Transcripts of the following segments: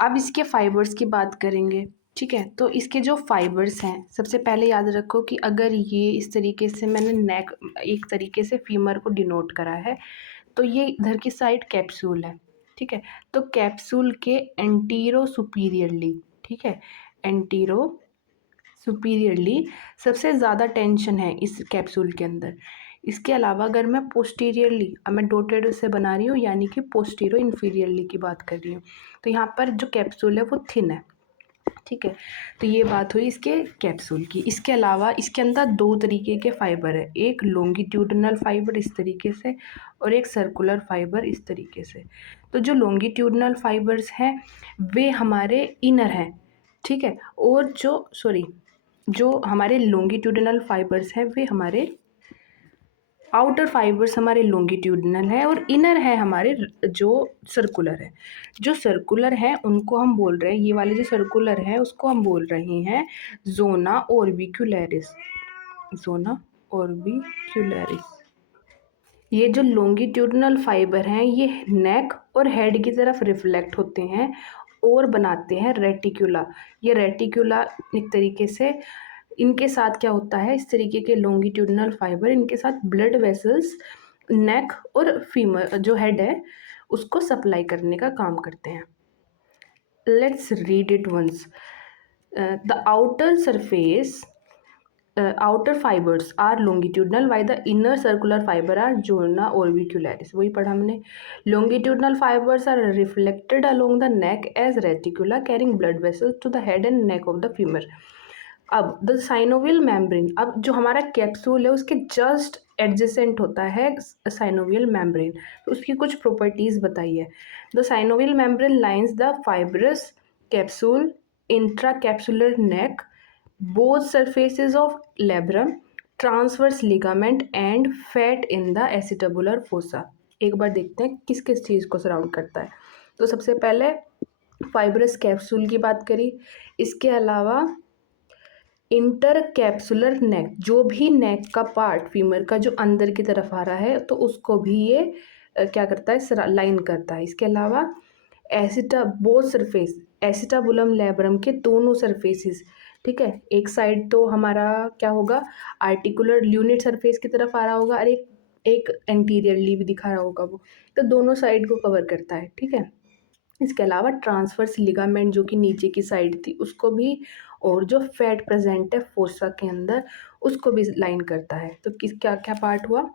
अब इसके फाइबर्स की बात करेंगे, ठीक है। तो इसके जो फाइबर्स हैं, सबसे पहले याद रखो कि अगर ये इस तरीके से मैंने नेक एक तरीके से फीमर को डिनोट करा है, तो ये इधर की साइड कैप्सूल है, ठीक है। तो कैप्सूल के एंटीरो सुपीरियरली, ठीक है, एंटीरो सुपीरियरली सबसे ज़्यादा टेंशन है इस कैप्सूल के अंदर। इसके अलावा अगर मैं पोस्टीरियरली, अब मैं डॉटेड से बना रही हूँ, यानी कि पोस्टीरो इन्फीरियरली की बात कर रही हूँ, तो यहाँ पर जो कैप्सूल है वो थिन है, ठीक है। तो ये बात हुई इसके कैप्सूल की। इसके अलावा इसके अंदर दो तरीके के फाइबर है, एक लॉन्गिट्यूडनल फाइबर इस तरीके से और एक सर्कुलर फाइबर इस तरीके से। तो जो लॉन्गिट्यूडनल फाइबर्स हैं वे हमारे इनर हैं, ठीक है, और जो हमारे लॉन्गिट्यूडनल फाइबर्स हैं वे हमारे आउटर फाइबर्स हमारे लॉन्गिट्यूडनल है और इनर है हमारे जो सर्कुलर है। जो सर्कुलर है उनको हम बोल रहे हैं, ये वाले जो सर्कुलर है उसको हम बोल रहे हैं जोना ऑर्बिक्यूलरिस, जोना ऑर्बिक्यूलरिस। ये जो लॉन्गिट्यूडनल फाइबर हैं ये नेक और हेड की तरफ रिफ्लेक्ट होते हैं और बनाते हैं रेटिकुला। ये रेटिकुला एक तरीके से, इनके साथ क्या होता है, इस तरीके के लॉन्गिट्यूडनल फाइबर इनके साथ ब्लड वेसल्स नेक और फीमर जो हेड है उसको सप्लाई करने का काम करते हैं। Let's read it once. The outer surface outer fibers are longitudinal while the inner circular fiber are zona orbicularis। वही पढ़ा हमने। longitudinal fibers are reflected along the neck as reticula carrying blood vessels to the head and neck of the femur। अब the synovial membrane, अब जो हमारा capsule है उसके just adjacent होता है साइनोवियल मेम्ब्रेन, तो उसकी कुछ प्रॉपर्टीज बताइए। The synovial membrane lines the fibrous capsule intra capsular neck both surfaces of labrum, transverse ligament and fat in the acetabular fossa। एक बार देखते हैं किस किस चीज़ को सराउंड करता है। तो सबसे पहले फाइब्रस कैप्सूल की बात करी, इसके अलावा इंटर कैप्सुलर नेक, जो भी नेक का पार्ट फीमर का जो अंदर की तरफ आ रहा है तो उसको भी ये क्या करता है, लाइन करता है। इसके अलावा बोथ सरफेस, एसिटाबुलम लैब्रम के दोनों सरफेसेस, ठीक है, एक साइड तो हमारा क्या होगा आर्टिकुलर ल्यूनेट सरफेस की तरफ आ रहा होगा और एक एक एंटीरियरली भी दिखा रहा होगा वो, तो दोनों साइड को कवर करता है, ठीक है। इसके अलावा ट्रांसवर्स लिगामेंट जो कि नीचे की साइड थी उसको भी, और जो फैट प्रेजेंट है फोसा के अंदर उसको भी लाइन करता है। तो किस क्या क्या पार्ट हुआ,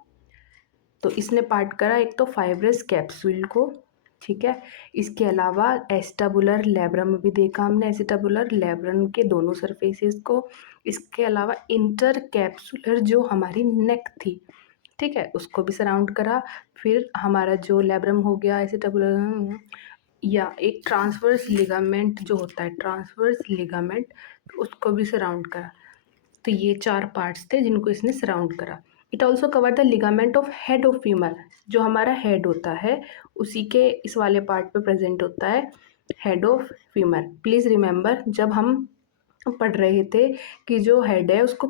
तो इसने पार्ट करा एक तो फाइब्रस कैप्सूल को, ठीक है। इसके अलावा एस्टाबुलर लैब्रम भी देखा हमने, एसिटाबुलर लैब्रम के दोनों सरफेसेस को। इसके अलावा इंटर कैप्सुलर जो हमारी नेक थी, ठीक है, उसको भी सराउंड करा। फिर हमारा जो लैब्रम हो गया एसिटाबुलर, या एक ट्रांसवर्स लिगामेंट जो होता है, ट्रांसवर्स लिगामेंट, उसको भी सराउंड करा। तो ये चार पार्ट्स थे जिनको इसने सराउंड करा। It also cover the ligament of head of femur, जो हमारा हेड होता है उसी के इस वाले पार्ट पे प्रेजेंट होता है head of femur. Please remember जब हम पढ़ रहे थे कि जो हेड है उसको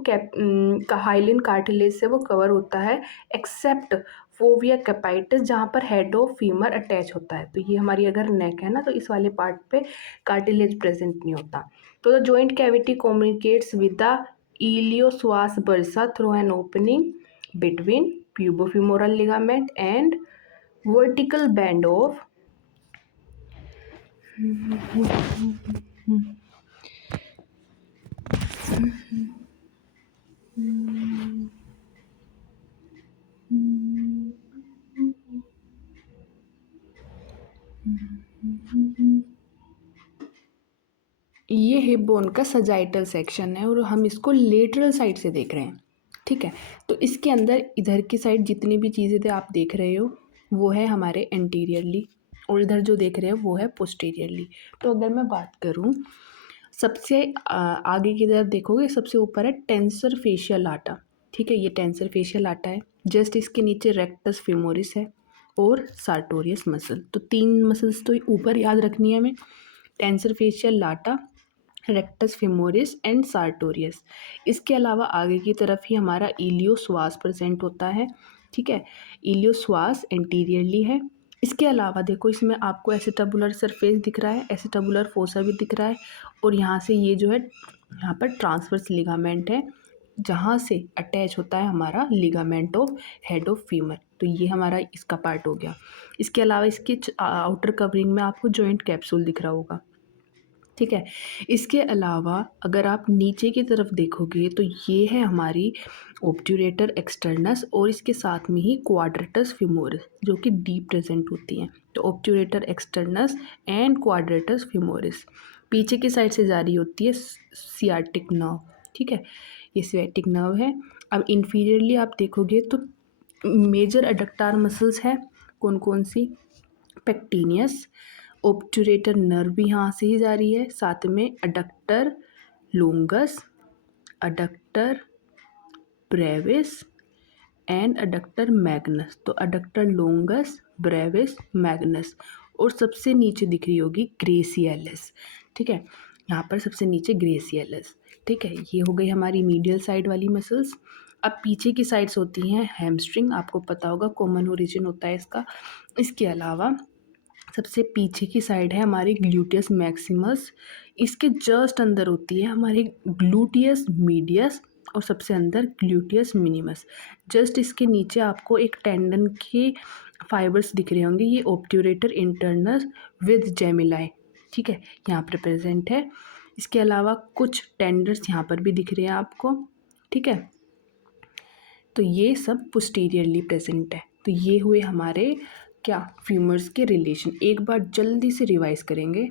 हाइलिन कार्टिलेज से वो कवर होता है एक्सेप्ट फोविया कैपाइटिस जहाँ पर हेड ऑफ फीमर अटैच होता है। तो ये हमारी अगर नेक है ना तो इस वाले पार्ट पे कार्टिलेज प्रेजेंट नहीं होता। तो the joint cavity communicates with the iliopsoas bursa through an opening between pubofemoral ligament and vertical band of ये हिप बोन का सजाइटल सेक्शन है और हम इसको लेटरल साइड से देख रहे हैं, ठीक है। तो इसके अंदर इधर की साइड जितनी भी चीज़ें थे आप देख रहे हो वो है हमारे एंटीरियरली और इधर जो देख रहे हो वो है पोस्टीरियरली। तो अगर मैं बात करूँ सबसे आगे की तरफ देखोगे सबसे ऊपर है टेंसर फेशियल आटा, ठीक है, ये टेंसर फेशियल आटा है। जस्ट इसके नीचे रेक्टस फेमोरिस है और सार्टोरियस मसल। तो तीन मसल्स तो ऊपर याद रखनी है हमें, tensor facial Lata, rectus femoris and sartorius. इसके अलावा आगे की तरफ ही हमारा इलियोश्वास प्रेजेंट होता है, ठीक है। इलियोश्वास एंटीरियरली है। इसके अलावा देखो इसमें आपको एसिटाबुलर सरफेस दिख रहा है, एसिटाबुलर फोसा भी दिख रहा है, और यहाँ से ये जो है यहाँ पर ट्रांसवर्स लिगामेंट है जहाँ से अटैच होता है हमारा ligament of head of femur. तो ये हमारा इसका पार्ट हो गया। इसके अलावा इसके आउटर कवरिंग में आपको जॉइंट कैप्सूल दिख रहा होगा, ठीक है। इसके अलावा अगर आप नीचे की तरफ देखोगे तो ये है हमारी ऑब्ट्यूरेटर एक्सटर्नस और इसके साथ में ही क्वाड्रेटस फिमोरिस जो कि डीप प्रेजेंट होती हैं। तो ऑब्ट्यूरेटर एक्सटर्नस एंड क्वाड्रेटस फिमोरिस पीछे की साइड से जारी होती है सियाटिक नर्व, ठीक है, ये सियाटिक नर्व है। अब इन्फीरियरली आप देखोगे तो मेजर अडक्टार मसल्स हैं, कौन कौन सी, पेक्टिनियस, ऑब्ट्यूरेटर नर्व भी यहाँ से ही जारी है, साथ में adductor longus, adductor brevis and adductor magnus. तो अडक्टर लोंगस, ब्रेविस, मैग्नस, और सबसे नीचे दिख रही होगी ग्रेसियलिस, ठीक है, यहाँ पर सबसे नीचे ग्रेसियलिस, ठीक है। ये हो गई हमारी मीडियल साइड वाली मसल्स। अब पीछे की साइड्स होती हैं हैमस्ट्रिंग, आपको पता होगा कॉमन ओरिजिन होता है इसका। इसके अलावा सबसे पीछे की साइड है हमारी ग्लूटियस मैक्सिमस, इसके जस्ट अंदर होती है हमारी ग्लूटियस मीडियस और सबसे अंदर ग्लूटियस मिनिमस। जस्ट इसके नीचे आपको एक टेंडन के फाइबर्स दिख रहे होंगे, ये ऑब्ट्यूरेटर इंटरनस विद जेमिलाई, ठीक है, यहाँ पर प्रेजेंट है। इसके अलावा कुछ टेंडर्स यहाँ पर भी दिख रहे हैं आपको, ठीक है। तो ये सब पोस्टीरियरली प्रेजेंट है। तो ये हुए हमारे क्या फीमर्स के रिलेशन। एक बार जल्दी से रिवाइज करेंगे।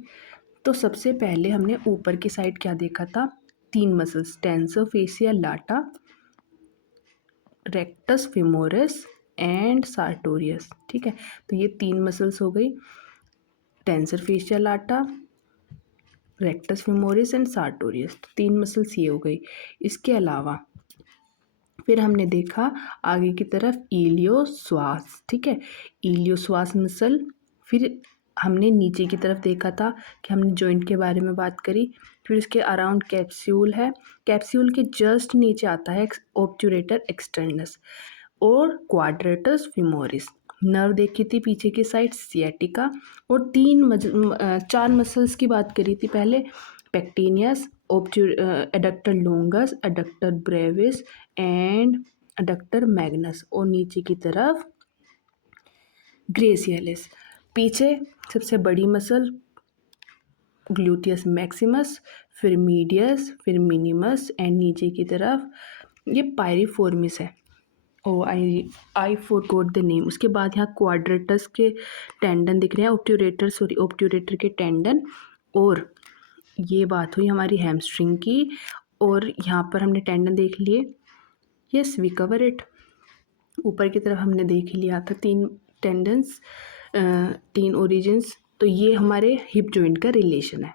तो सबसे पहले हमने ऊपर की साइड क्या देखा था, 3 muscles, tensor fasciae latae, rectus femoris and sartorius, ठीक है। तो ये 3 मसल्स हो गई, tensor fasciae latae, rectus femoris and sartorius, 3 muscles ये हो गई। इसके अलावा फिर हमने देखा आगे की तरफ इलियोश्वास, ठीक है, इलियोश्वास मसल। फिर हमने नीचे की तरफ देखा था कि हमने जॉइंट के बारे में बात करी। फिर इसके अराउंड कैप्सूल है, कैप्सूल के जस्ट नीचे आता है ऑब्ट्यूरेटर एक्सटर्नस और क्वाड्रेटस फिमोरिस। नर्व देखी थी पीछे की साइड सियाटिका, और 4 मसल्स की बात करी थी पहले, pectineus, adductor longus, adductor brevis and adductor magnus, और नीचे की तरफ ग्रेसियलिस। पीछे सबसे बड़ी मसल ग्लूटियस मैक्सिमस, फिर मीडियस, फिर मिनिमस एंड नीचे की तरफ ये पायरिफॉर्मिस है। Oh I forgot the name. उसके बाद यहाँ क्वाड्रेटस के टेंडन दिख रहे हैं, ऑब्ट्यूरेटर के टेंडन। और ये बात हुई हमारी हैमस्ट्रिंग की, और यहाँ पर हमने टेंडन देख लिए। Yes, we cover it. ऊपर की तरफ हमने देख लिया था 3 टेंडन्स, 3 ओरिजिन्स। तो ये हमारे हिप जॉइंट का रिलेशन है।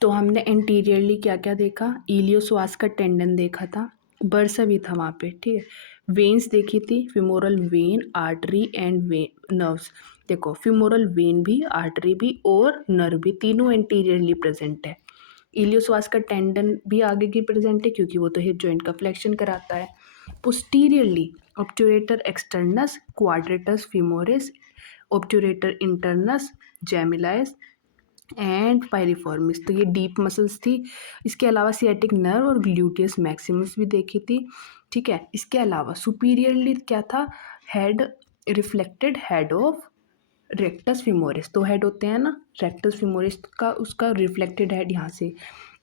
तो हमने एंटीरियरली क्या क्या देखा, इलियोश्वास का टेंडन देखा था, बर्सा भी था वहाँ पे, ठीक है। वेन्स देखी थी, femoral when, artery and when nerves. देखो फिमोरल वेन भी, आर्टरी भी और नर्व भी, तीनों एंटीरियरली प्रेजेंट है। इलियोश्वास का टेंडन भी आगे की प्रेजेंट है क्योंकि वो तो हिप जॉइंट का फ्लेक्शन कराता है। Posteriorly obturator externus, quadratus femoris, obturator internus, gemelli and piriformis. तो ये डीप मसल्स थी। इसके अलावा सियाटिक नर्व और ग्लूटियस मैक्सिमस भी देखी थी, ठीक है। इसके अलावा सुपीरियरली क्या था, head, reflected head of rectus femoris. 2 head होते हैं ना, रेक्टस फिमोरिस का, उसका रिफ्लेक्टेड हेड यहाँ से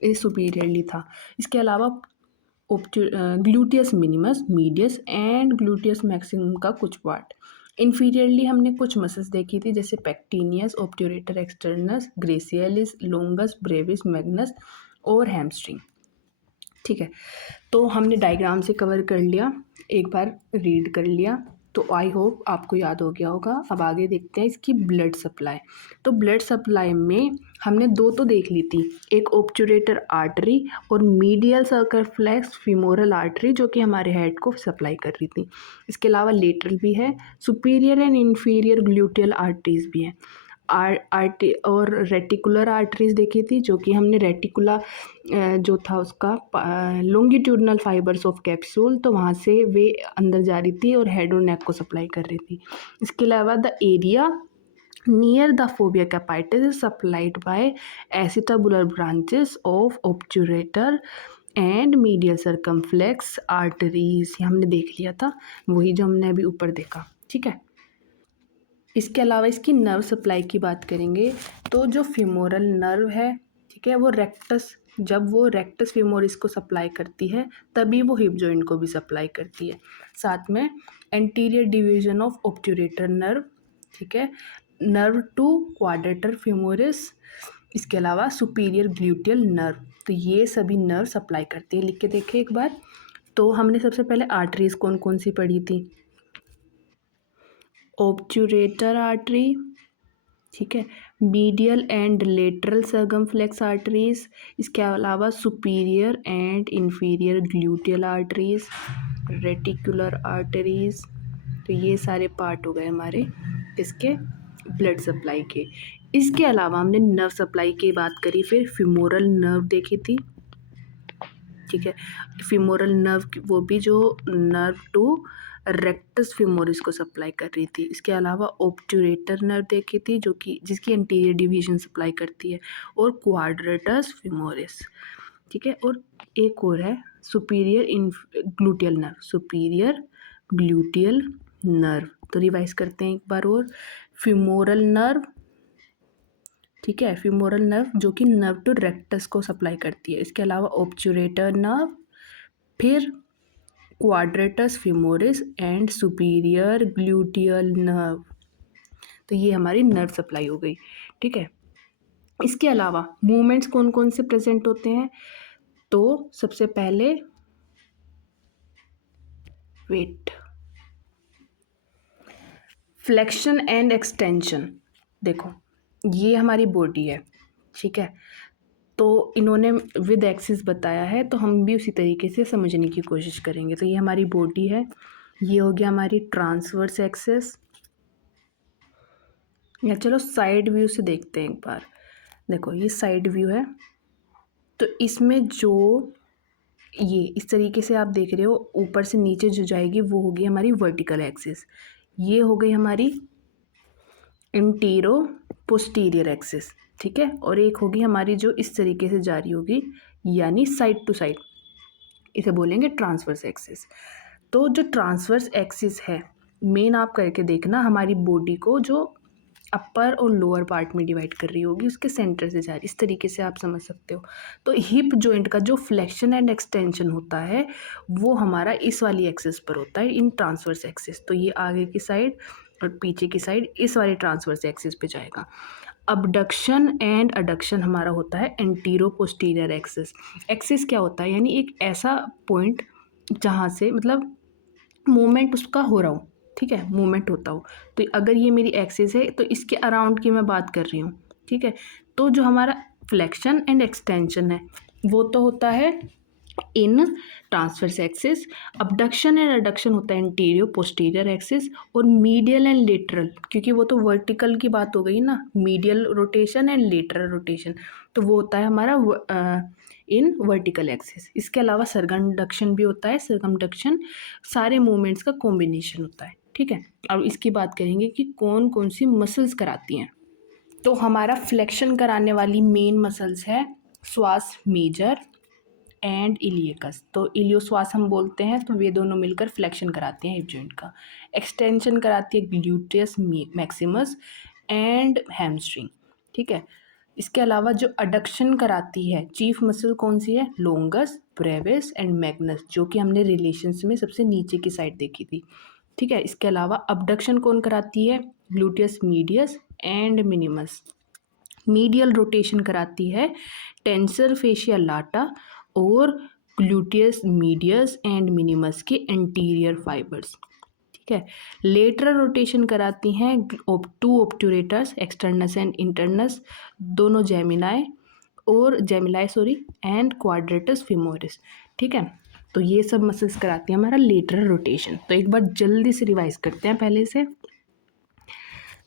ये सुपीरियरली था। इसके अलावा gluteus minimus, medius and gluteus maximum का कुछ पार्ट। इन्फीरियरली हमने कुछ मसल्स देखी थी जैसे पेक्टिनियस, ऑब्ट्यूरेटर एक्सटर्नस, ग्रेसियलिस, लोंगस, ब्रेविस, मैग्नस और हैमस्ट्रिंग, ठीक है। तो हमने डायग्राम से कवर कर लिया, एक बार रीड कर लिया, तो आई होप आपको याद हो गया होगा। अब आगे देखते हैं इसकी ब्लड सप्लाई। तो ब्लड सप्लाई में हमने 2 तो देख ली थी, एक ऑब्ट्यूरेटर आर्टरी और मीडियल सर्कमफ्लेक्स फीमोरल आर्टरी जो कि हमारे हेड को सप्लाई कर रही थी। इसके अलावा लेटरल भी है, superior and inferior gluteal arteries भी हैं। और रेटिकुलर आर्टरीज देखी थी, जो कि हमने रेटिकुला जो था उसका लॉन्गिट्यूडनल फाइबर्स ऑफ कैप्सूल, तो वहाँ से वे अंदर जा रही थी और हेड और नेक को सप्लाई कर रही थी। इसके अलावा the area near the fovea capitis is supplied by acetabular branches of obturator and medial circumflex arteries. ये हमने देख लिया था, वही जो हमने अभी ऊपर देखा, ठीक है। इसके अलावा इसकी नर्व सप्लाई की बात करेंगे तो जो फीमोरल नर्व है, ठीक है, वो रेक्टस, जब वो रेक्टस फीमोरिस को सप्लाई करती है तभी वो हिप जॉइंट को भी सप्लाई करती है। साथ में एंटीरियर डिवीजन ऑफ ऑब्चुरेटर नर्व, ठीक है, नर्व टू क्वाड्रेटर फीमोरिस, इसके अलावा सुपीरियर ग्लूटियल नर्व, तो ये सभी नर्व सप्लाई करती है। लिख के देखें एक बार। तो हमने सबसे पहले आर्टरीज कौन कौन सी पढ़ी थी? ऑब्चुरेटर आर्टरी, ठीक है, medial and lateral circumflex arteries, इसके अलावा superior and inferior gluteal arteries, reticular arteries. तो ये सारे पार्ट हो गए हमारे इसके ब्लड सप्लाई के। इसके अलावा हमने नर्व सप्लाई की बात करी, फिर फिमोरल नर्व देखी थी, ठीक है, फिमोरल नर्व वो भी जो नर्व टू रेक्टस फिमोरिस को सप्लाई कर रही थी। इसके अलावा ऑब्चुरेटर नर्व देखी थी, जो कि जिसकी एंटीरियर डिवीजन सप्लाई करती है, और क्वाड्रेटस फिमोरिस, ठीक है, और एक और है superior gluteal nerve, superior gluteal nerve. तो रिवाइज करते हैं एक बार और। फिमोरल नर्व, ठीक है, फिमोरल नर्व जो कि नर्व टू रेक्टस को सप्लाई करती है। इसके अलावा ऑब्चुरेटर नर्व, फिर quadratus femoris and superior gluteal nerve. तो ये हमारी नर्व सप्लाई हो गई, ठीक है। इसके अलावा मूवमेंट्स कौन कौन से प्रेजेंट होते हैं? तो सबसे पहले वेट, फ्लेक्शन एंड एक्सटेंशन। देखो ये हमारी बॉडी है, ठीक है, तो इन्होंने विद एक्सिस बताया है, तो हम भी उसी तरीके से समझने की कोशिश करेंगे। तो ये हमारी बॉडी है, ये हो गया हमारी ट्रांसवर्स एक्सिस, या चलो साइड व्यू से देखते हैं एक बार। देखो ये साइड व्यू है, तो इसमें जो ये इस तरीके से आप देख रहे हो, ऊपर से नीचे जो जाएगी वो होगी हमारी वर्टिकल एक्सिस, ये हो गई हमारी इंटीरो पोस्टीरियर एक्सिस, ठीक है, और एक होगी हमारी जो इस तरीके से जा रही होगी, यानी साइड टू साइड, इसे बोलेंगे ट्रांसवर्स एक्सिस। तो जो ट्रांसवर्स एक्सिस है, मेन आप करके देखना, हमारी बॉडी को जो अपर और लोअर पार्ट में डिवाइड कर रही होगी, उसके सेंटर से जा रही, इस तरीके से आप समझ सकते हो। तो हिप जॉइंट का जो फ्लेक्शन एंड एक्सटेंशन होता है वो हमारा इस वाली एक्सिस पर होता है, इन ट्रांसवर्स एक्सिस। तो ये आगे की साइड और पीछे की साइड इस वाली ट्रांसवर्स एक्सिस पे जाएगा। अबडक्शन एंड अडक्शन हमारा होता है एंटीरो पोस्टीरियर एक्सिस। एक्सिस क्या होता है? यानी एक ऐसा पॉइंट जहाँ से मतलब मूवमेंट उसका हो रहा हो, ठीक है, मूवमेंट होता हो। तो अगर ये मेरी एक्सिस है तो इसके अराउंड की मैं बात कर रही हूँ, ठीक है। तो जो हमारा फ्लेक्शन एंड एक्सटेंशन है वो तो होता है in transverse axis, abduction and adduction होता है इंटीरियर पोस्टीरियर एक्सिस, और मीडियल एंड लेटरल, क्योंकि वो तो वर्टिकल की बात हो गई ना, medial rotation and lateral rotation, तो वो होता है हमारा इन वर्टिकल एक्सिस। इसके अलावा सरकमडक्शन भी होता है, सरकमडक्शन सारे मूवमेंट्स का कॉम्बिनेशन होता है, ठीक है। अब इसकी बात करेंगे कि कौन कौन सी मसल्स कराती हैं। तो हमारा फ्लेक्शन कराने वाली मेन मसल्स है श्वास मेजर एंड इलियकस। तो इलियोश्वास हम बोलते हैं, तो वे दोनों मिलकर फ्लेक्शन कराते हैं हिप जॉइंट का। एक्सटेंशन कराती है ग्लूटियस मैक्सिमस एंड हैमस्ट्रिंग, ठीक है। इसके अलावा जो अडक्शन कराती है चीफ मसल कौन सी है? लोंगस, ब्रेविस एंड मैग्नस, जो कि हमने रिलेशंस में सबसे नीचे की साइड देखी थी, ठीक है। इसके अलावा अबडक्शन कौन कराती है? Gluteus medius and minimus. Medial rotation कराती है टेंसर फेशिया लाटा और ग्लूटियस मीडियस एंड मिनिमस के एंटीरियर फाइबर्स, ठीक है। लेटरल रोटेशन कराती हैं टू ऑब्टूरेटर्स, एक्सटर्नस एंड इंटरनस, दोनों जेमिलाई एंड क्वाड्रेटस फिमोरिस, ठीक है। तो ये सब मसल्स कराती हैं हमारा लेटरल रोटेशन। तो एक बार जल्दी से रिवाइज करते हैं पहले से।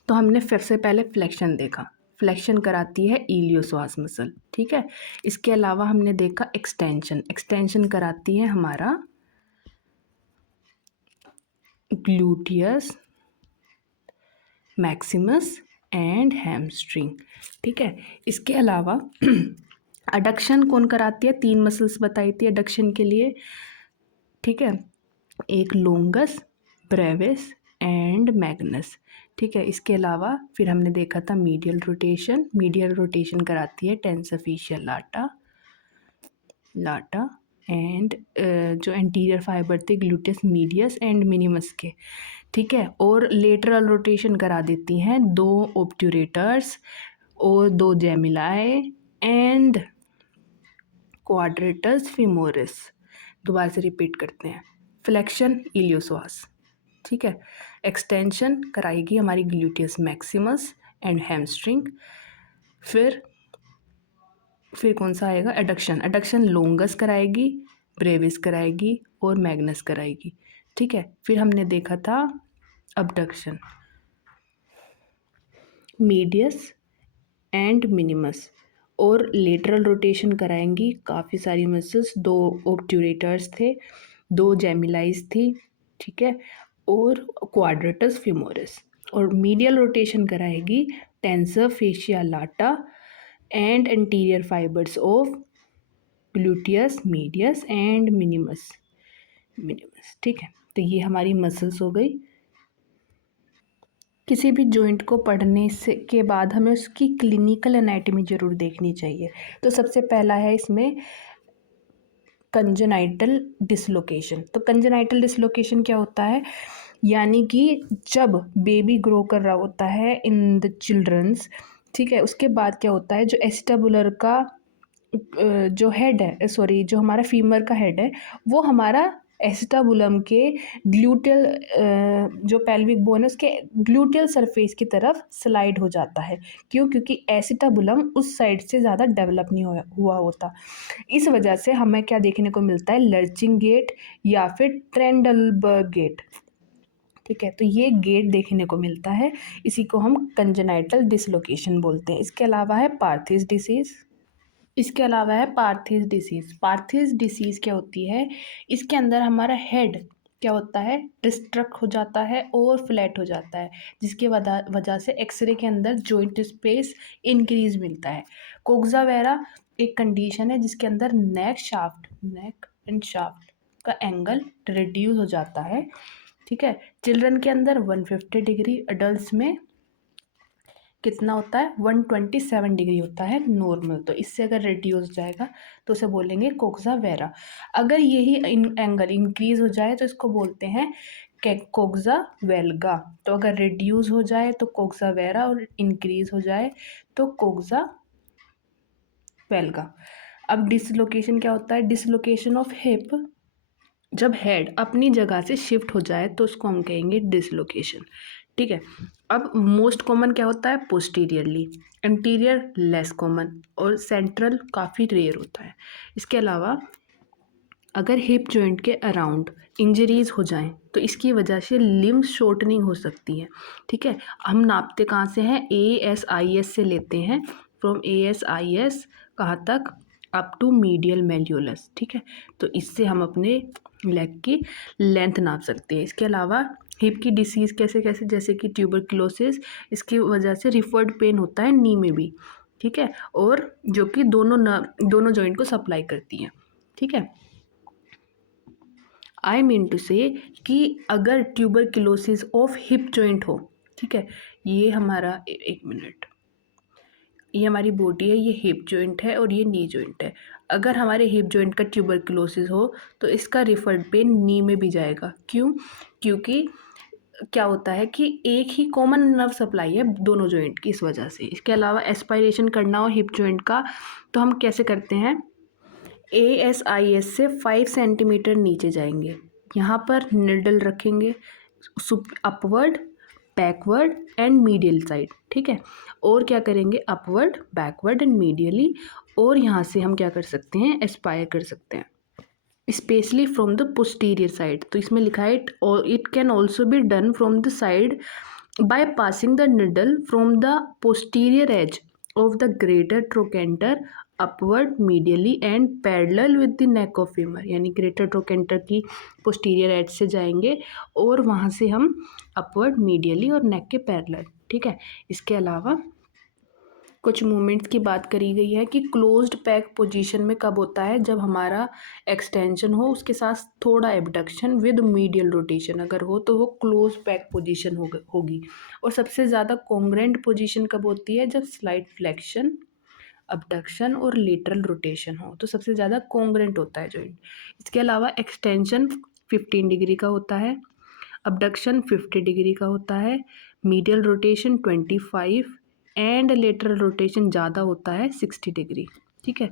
तो हमने सबसे पहले फ्लेक्शन देखा, फ्लेक्शन कराती है इलियोपसॉस मसल, ठीक है। इसके अलावा हमने देखा एक्सटेंशन, एक्सटेंशन कराती है हमारा ग्लूटियस मैक्सिमस एंड हैमस्ट्रिंग, ठीक है। इसके अलावा अडक्शन कौन कराती है, 3 मसल्स बताई थी अडक्शन के लिए, ठीक है। एक लोंगस, ब्रेविस एंड मैग्नस, ठीक है। इसके अलावा फिर हमने देखा था मीडियल रोटेशन, मीडियल रोटेशन कराती है टेंसर फेशियल लाटा एंड जो एंटीरियर फाइबर थे ग्लूटियस मीडियस एंड मिनिमस के, ठीक है। और लेटरल रोटेशन करा देती हैं 2 ऑब्ट्यूरेटर्स और 2 जेमिलाई एंड क्वाड्रेटस फीमोरिस। दोबारा से रिपीट करते हैं, फ्लेक्शन इलियोपसॉस, ठीक है। एक्सटेंशन कराएगी हमारी ग्लूटियस मैक्सिमस एंड हैमस्ट्रिंग। फिर कौन सा आएगा, एडक्शन, एडक्शन लोंगस कराएगी, ब्रेविस कराएगी और मैग्नस कराएगी, ठीक है। फिर हमने देखा था अबडक्शन, मीडियस एंड मिनिमस और लेटरल रोटेशन कराएंगी काफ़ी सारी मसल्स, 2 ऑब्ट्यूरेटर्स थे, 2 जेमिलाइज थी, ठीक है, और क्वाड्रेटस फीमोरिस। और मीडियल रोटेशन कराएगी tensor fascia Lata and anterior fibres of gluteus medius and minimus, ठीक है। तो ये हमारी मसल्स हो गई। किसी भी जॉइंट को पढ़ने से के बाद हमें उसकी क्लिनिकल एनाटॉमी ज़रूर देखनी चाहिए। तो सबसे पहला है इसमें कंजेनाइटल डिसलोकेशन। तो कंजेनाइटल डिसलोकेशन क्या होता है, यानी कि जब बेबी ग्रो कर रहा होता है इन द चिल्ड्रंस, ठीक है, उसके बाद क्या होता है, जो एस्टेबुलर का जो हेड है, सॉरी, जो हमारा फीमर का हेड है, वो हमारा एसिटाबुलम के ग्लूटियल जो पेल्विक बोन है उसके ग्लूटियल सरफेस की तरफ स्लाइड हो जाता है। क्यों, क्योंकि एसिटाबुलम उस साइड से ज़्यादा डेवलप नहीं हुआ होता। इस वजह से हमें क्या देखने को मिलता है, लर्चिंग गेट या फिर ट्रेंडलबर्ग गेट, ठीक है। तो ये गेट देखने को मिलता है, इसी को हम कंजेनाइटल डिसलोकेशन बोलते हैं। इसके अलावा है पार्थिस डिसीज़, इसके अलावा है पार्थिस डिसीज़। पार्थिस डिसीज़ क्या होती है, इसके अंदर हमारा हेड क्या होता है, डिस्ट्रक्ट हो जाता है और फ्लैट हो जाता है, जिसकी वजह से एक्सरे के अंदर जॉइंट स्पेस इंक्रीज मिलता है। कोक्सा वेरा एक कंडीशन है जिसके अंदर नेक एंड शाफ्ट का एंगल रिड्यूस हो जाता है, ठीक है। चिल्ड्रन के अंदर 150 डिग्री, अडल्ट में कितना होता है, 127 डिग्री होता है नॉर्मल। तो इससे अगर रिड्यूस हो जाएगा तो उसे बोलेंगे कोक्सा वेरा। अगर यही एंगल इंक्रीज हो जाए तो इसको बोलते हैं कोक्सा वेल्गा। तो अगर रिड्यूस हो जाए तो कोक्सा वेरा और इंक्रीज हो जाए तो कोक्सा वेल्गा। अब डिसलोकेशन क्या होता है, डिसलोकेशन ऑफ हिप, जब हेड अपनी जगह से शिफ्ट हो जाए तो उसको हम कहेंगे डिसलोकेशन, ठीक है। अब मोस्ट कॉमन क्या होता है, पोस्टीरियरली, एंटीरियर लेस कॉमन और सेंट्रल काफ़ी रेयर होता है। इसके अलावा अगर हिप जॉइंट के अराउंड इंजरीज हो जाएं तो इसकी वजह से लिम्ब शॉर्टनिंग हो सकती है, ठीक है। हम नापते कहाँ से हैं, ASIS से लेते हैं, फ्रॉम ASIS कहाँ तक, अप टू मीडियल मेल्यूलस, ठीक है। तो इससे हम अपने लेग की लेंथ नाप सकते हैं। इसके अलावा हिप की डिसीज़ कैसे कैसे, जैसे कि ट्यूबरक्लोसिस, इसकी वजह से रिफर्ड पेन होता है नी में भी, ठीक है, और जो कि दोनों जॉइंट को सप्लाई करती हैं, ठीक है। आई मीन टू से कि अगर ट्यूबरक्लोसिस ऑफ हिप जॉइंट हो, ठीक है, ये हमारा एक मिनट, ये हमारी बॉडी है, ये हिप जॉइंट है और ये नी जॉइंट है। अगर हमारे हिप जॉइंट का ट्यूबरक्लोसिस हो तो इसका रिफर्ड पेन नी में भी जाएगा। क्यों, क्योंकि क्या होता है कि एक ही कॉमन नर्व सप्लाई है दोनों जॉइंट की, इस वजह से। इसके अलावा एस्पायरेशन करना हो हिप जॉइंट का तो हम कैसे करते हैं, ASIS से 5 सेंटीमीटर नीचे जाएंगे, यहाँ पर निडल रखेंगे, upward, backward and medial side, ठीक है। और क्या करेंगे, अपवर्ड, बैकवर्ड एंड मीडियली, और यहाँ से हम क्या कर सकते हैं, एस्पायर कर सकते हैं, specially from the posterior side. तो इसमें लिखा है it can also be done from the side by passing the needle from the posterior edge of the greater trochanter upward medially and parallel with the neck of femur, यानी greater trochanter की posterior edge से जाएंगे और वहाँ से हम upward medially और neck के parallel, ठीक है। इसके अलावा कुछ मूवमेंट्स की बात करी गई है कि क्लोज्ड पैक पोजीशन में कब होता है, जब हमारा एक्सटेंशन हो उसके साथ थोड़ा एबडक्शन विद मीडियल रोटेशन अगर हो तो वो क्लोज पैक पोजीशन होगी। और सबसे ज़्यादा कॉन्ग्रेंट पोजीशन कब होती है, जब स्लाइड फ्लेक्शन, अबडक्शन और लेटरल रोटेशन हो, तो सबसे ज़्यादा कॉन्ग्रेंट होता है जॉइंट। इसके अलावा एक्सटेंशन 15 डिग्री का होता है, अबडक्शन 50 डिग्री का होता है, medial rotation 25 and lateral rotation ज़्यादा होता है 60 डिग्री, ठीक है।